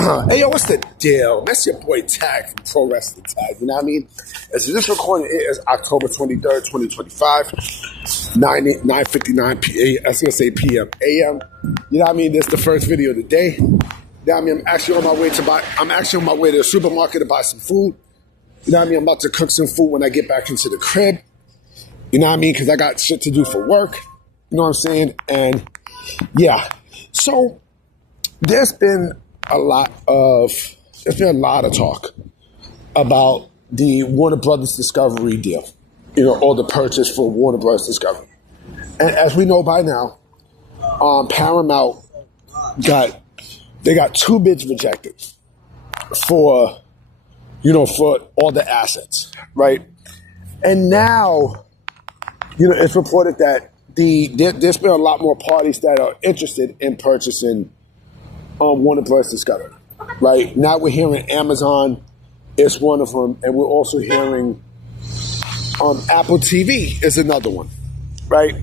Hey, yo, what's the deal? That's your boy Tag from Pro Wrestling Tag. You know what I mean? As this recording is October 23rd, 2025, 9:59 p.m. I was going to say p.m. a.m. You know what I mean? This is the first video of the day. You know what I mean? I'm actually on my way to the supermarket to buy some food. You know what I mean? I'm about to cook some food when I get back into the crib. You know what I mean? Because I got shit to do for work. You know what I'm saying? And yeah. So there's been a lot of talk about the Warner Brothers Discovery deal, or the purchase for Warner Brothers Discovery. And as we know by now, Paramount got two bids rejected for all the assets, right? And now, it's reported that there's been a lot more parties that are interested in purchasing Warner Bros. Discovery, right? Now we're hearing Amazon is one of them, and we're also hearing Apple TV is another one, right?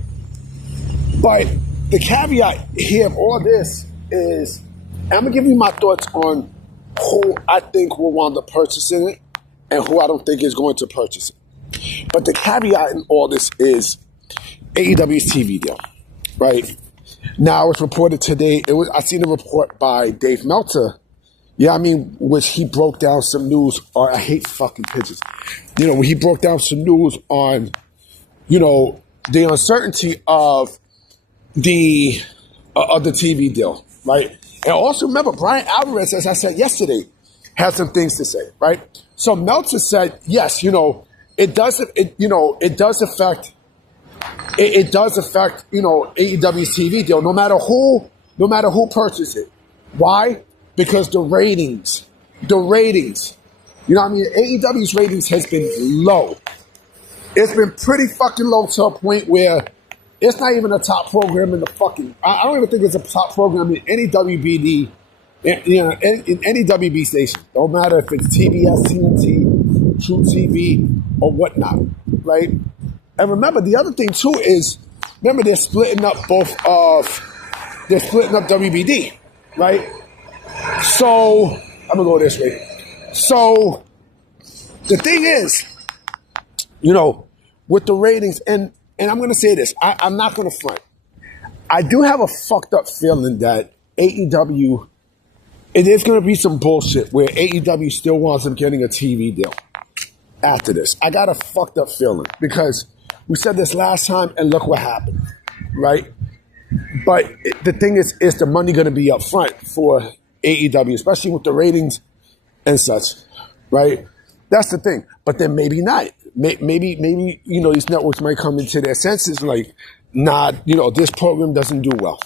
But the caveat here of all this is, I'm going to give you my thoughts on who I think will wind up purchasing it and who I don't think is going to purchase it. But the caveat in all this is AEW's TV deal, right? Now, it's reported today, I seen a report by Dave Meltzer, which he broke down some news, or I hate fucking pictures, when he broke down some news on, the uncertainty of the TV deal, right? And also remember, Brian Alvarez, as I said yesterday, had some things to say, right? So Meltzer said, yes, it does affect AEW's TV deal, no matter who purchases it. Why? Because the ratings. AEW's ratings has been low. It's been pretty fucking low to a point where it's not even a top program in the fucking. I don't even think it's a top program in any WBD, in any WB station. Don't matter if it's TBS, TNT, True TV, or whatnot, right? And remember, the other thing too is, they're splitting up WBD, right? So, I'm gonna go this way. So, the thing is, with the ratings, and I'm gonna say this, I'm not gonna front. I do have a fucked up feeling that AEW, it is gonna be some bullshit where AEW still wants them getting a TV deal after this. I got a fucked up feeling because we said this last time, and look what happened, right? But the thing is the money going to be up front for AEW, especially with the ratings and such, right? That's the thing. But then maybe not. Maybe these networks might come into their senses like, nah, this program doesn't do well.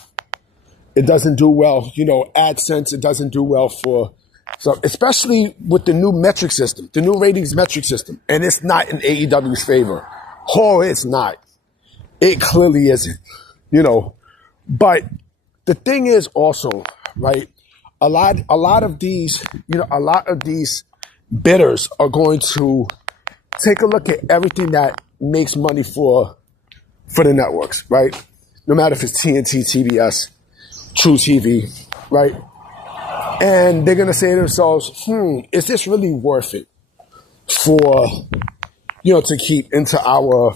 It doesn't do well, AdSense, it doesn't do well so especially with the new metric system, the new ratings metric system, and it's not in AEW's favor. Oh, it's not. It clearly isn't, But the thing is also, right, a lot of these bidders are going to take a look at everything that makes money for the networks, right? No matter if it's TNT, TBS, True TV, right? And they're going to say to themselves, is this really worth it for to keep into our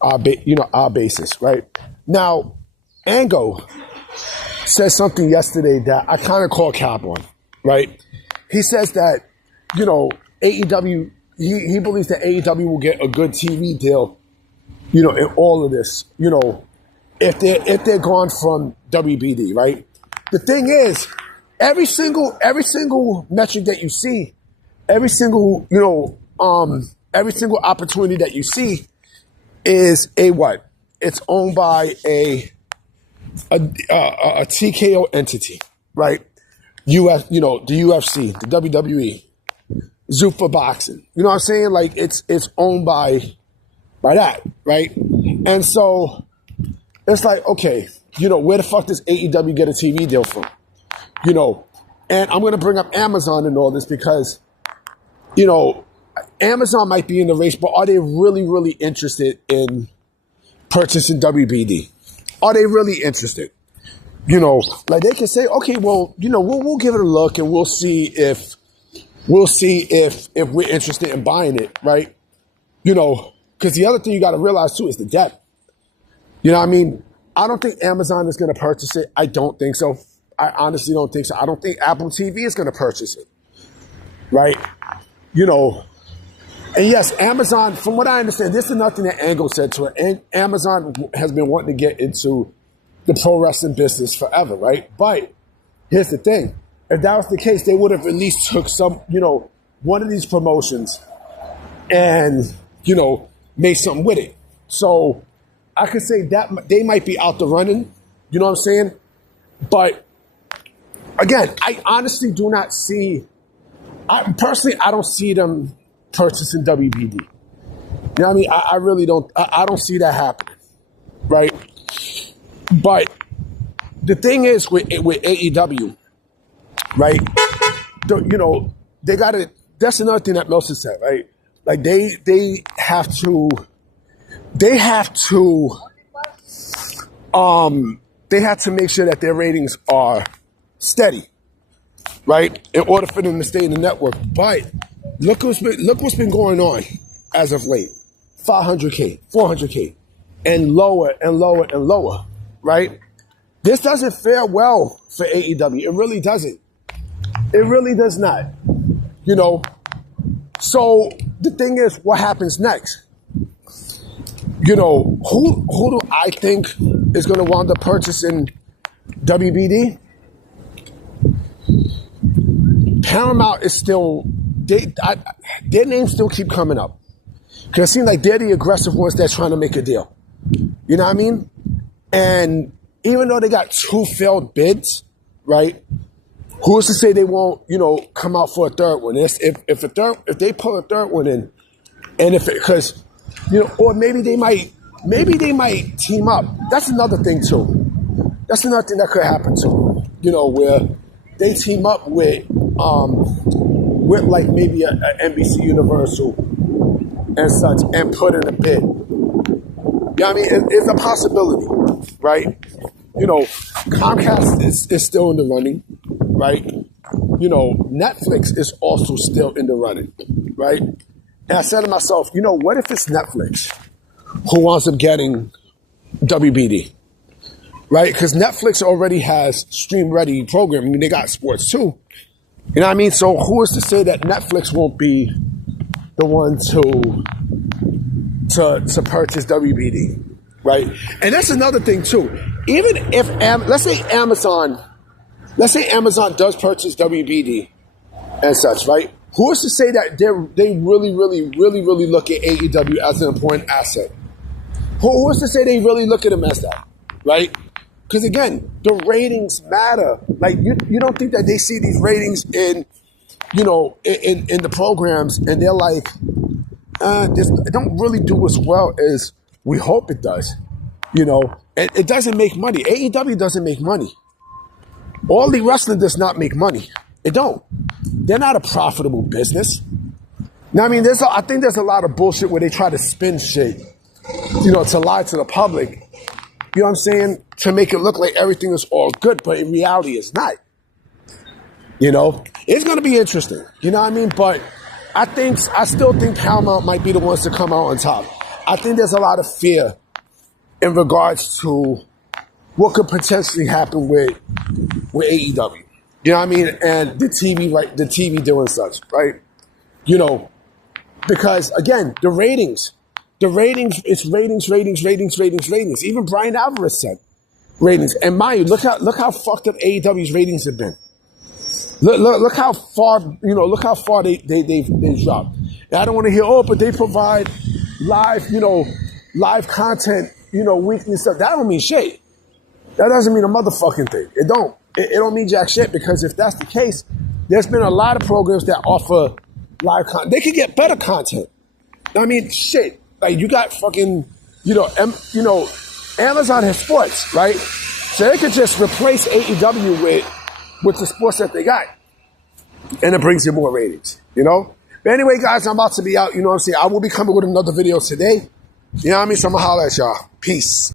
our basis, right? Now, Ango said something yesterday that I kind of call cap on, right? He says that, AEW, he believes that AEW will get a good TV deal, in all of this, if they're gone from WBD, right? The thing is, every single metric that you see, every single opportunity that you see is a what? It's owned by a TKO entity, right? The UFC, the WWE, Zuffa Boxing. You know what I'm saying? Like it's owned by that, right? And so it's like, okay, where the fuck does AEW get a TV deal from? And I'm gonna bring up Amazon and all this because Amazon might be in the race, but are they really, really interested in purchasing WBD? Are they really interested? You know, like they can say, okay, well, you know, we'll give it a look and we'll see if we're interested in buying it, right? You know, because the other thing you got to realize too is the debt. You know what I mean? I don't think Amazon is going to purchase it. I don't think so. I honestly don't think so. I don't think Apple TV is going to purchase it, right? You know, and yes, Amazon, from what I understand, this is nothing that Angle said to it. And Amazon has been wanting to get into the pro wrestling business forever, right? But here's the thing. If that was the case, they would have at least took some, you know, one of these promotions and, you know, made something with it. So I could say that they might be out the running, you know what I'm saying? But again, I honestly do not see, I don't see them purchasing WBD. You know what I mean? I really don't, I don't see that happening, right? But the thing is with AEW, right? You know, they got to, that's another thing that Meltzer said, right? Like they have to make sure that their ratings are steady, right? In order for them to stay in the network. But look what's been going on as of late. 500K, 400K, and lower and lower and lower, right? This doesn't fare well for AEW. It really doesn't. It really does not. You know, so the thing is, what happens next? You know, who do I think is going to wind up purchasing WBD? Paramount is still, their names still keep coming up. Because it seems like they're the aggressive ones that's trying to make a deal. You know what I mean? And even though they got 2 failed bids, right? Who's to say they won't, you know, come out for a third one? If they pull a third one in, and because, you know, or maybe they might team up. That's another thing too. That's another thing that could happen too. You know, where they team up with like maybe a NBC Universal and such, and put in a bid. You know what I mean? It's a possibility, right? You know, Comcast is still in the running, right? You know, Netflix is also still in the running, right? And I said to myself, you know, what if it's Netflix who winds up getting WBD, right? Because Netflix already has stream-ready programming. I mean, they got sports too. You know what I mean? So who is to say that Netflix won't be the one to purchase WBD, right? And that's another thing too. Even if, let's say Amazon does purchase WBD and such, right? Who is to say that they really look at AEW as an important asset? Who is to say they really look at them as that, right? Because again, the ratings matter. Like you don't think that they see these ratings in, you know, in the programs, and they're like, it don't really do as well as we hope it does. You know, it doesn't make money. AEW doesn't make money. All the wrestling does not make money. It don't. They're not a profitable business. Now, I mean, I think there's a lot of bullshit where they try to spin shit, you know, to lie to the public. You know what I'm saying? To make it look like everything is all good, but in reality, it's not. You know, it's going to be interesting. You know what I mean? But I still think Paramount might be the ones to come out on top. I think there's a lot of fear in regards to what could potentially happen with AEW. You know what I mean? And the TV, right? The TV doing such, right? You know, because again, the ratings, it's ratings. Even Brian Alvarez said ratings. And mind you, look how fucked up AEW's ratings have been. Look how far, you know, look how far they've dropped. And I don't want to hear, but they provide live content, you know, weekly and stuff. That don't mean shit. That doesn't mean a motherfucking thing. It don't. It don't mean jack shit, because if that's the case, there's been a lot of programs that offer live content. They could get better content. I mean, shit. Like you got fucking, you know, Amazon has sports, right? So they could just replace AEW with the sports that they got, and it brings you more ratings, you know? But anyway, guys, I'm about to be out, you know what I'm saying? I will be coming with another video today. You know what I mean? So I'm going to holler at y'all. Peace.